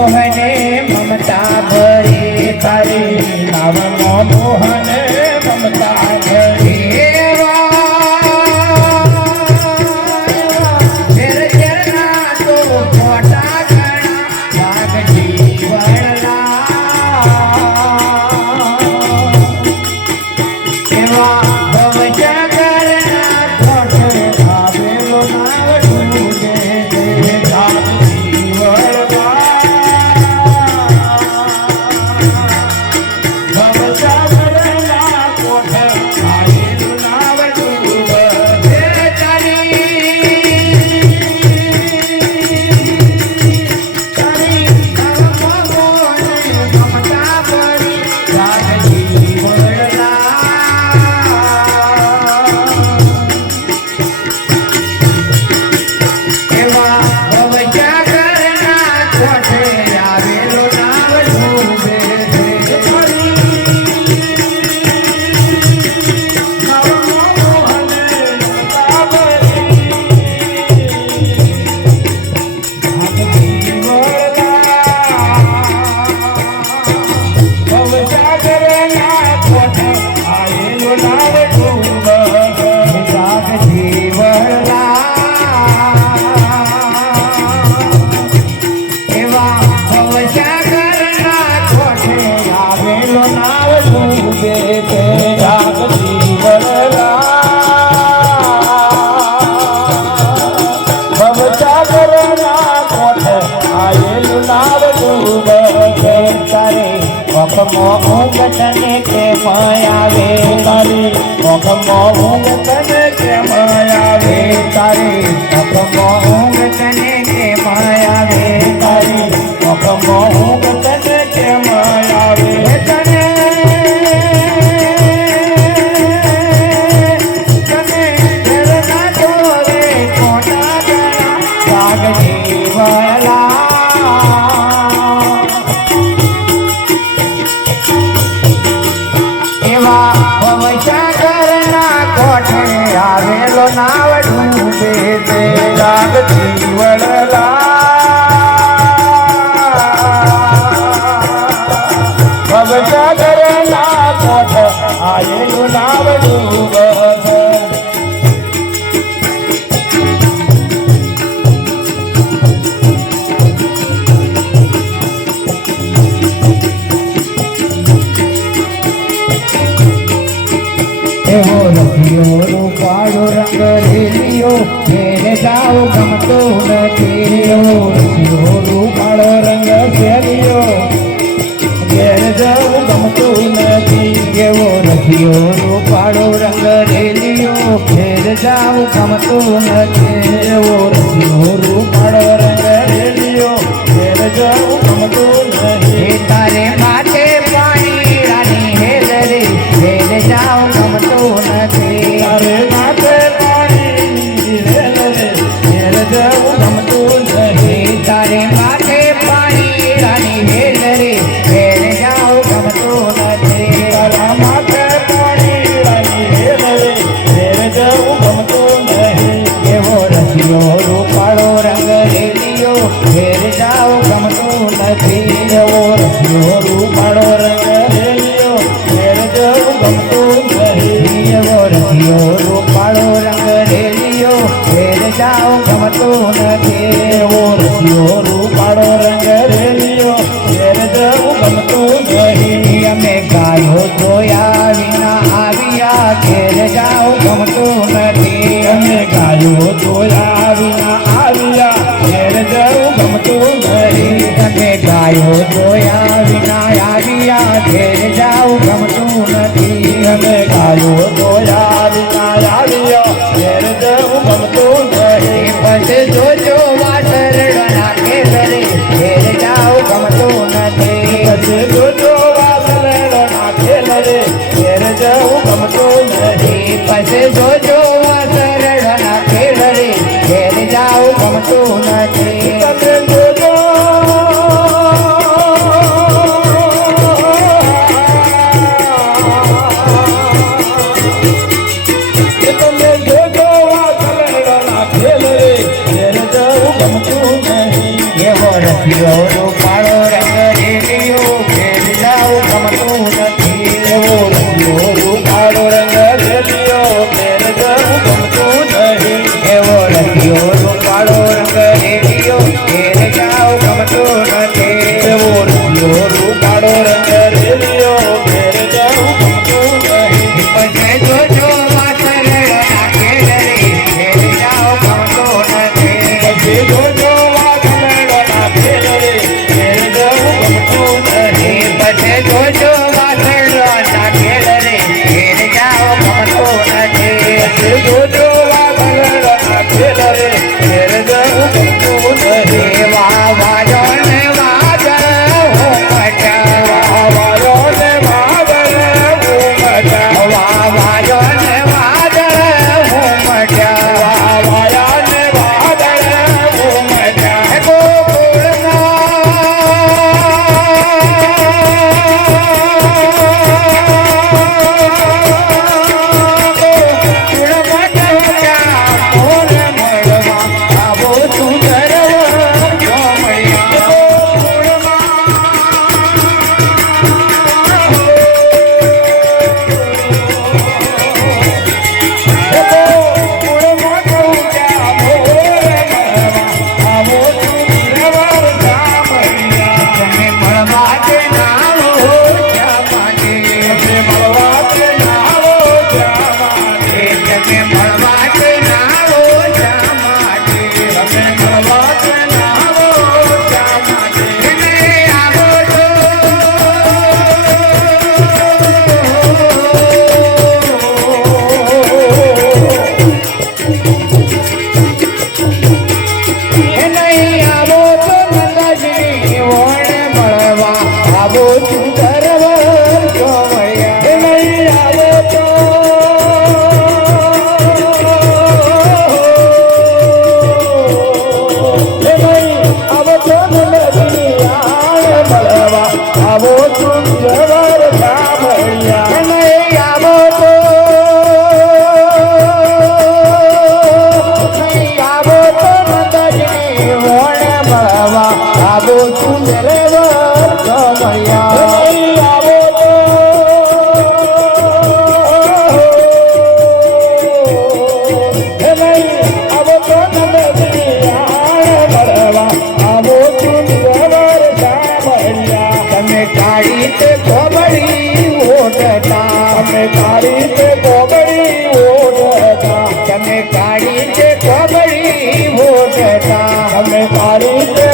मोहन આવે તારી મોગમો ઊંઘ તને કેમ આવે તારી મોગમો તને કેમ આવે તારી મોગમો એવો રખિયો પાડો રંગ રેલિયો સાવ ગમતો નથી. શિહોરું કાળો રંગ ફેર્યો ઘેર જવું ગમતું નથી. કેવો નથી હોરું કાળો રંગ રેલિયો ઘેર જાવ ગમતું નથી કાળો રંગ રેલિયો ઘેર જવું ગમતું નહીં અમે ગાયો જોયા વિના આવ્યા, ઘેર જાઓ ગમતું નથી. અમે ગાયો જોયા વિના આવ્યા, ઘેર જવું ગમતું નહીં તમે ગાયો જોયા વિના આવી જવું ગમતું નહીં. પછી જોજો. આવો સુંદર વર તમે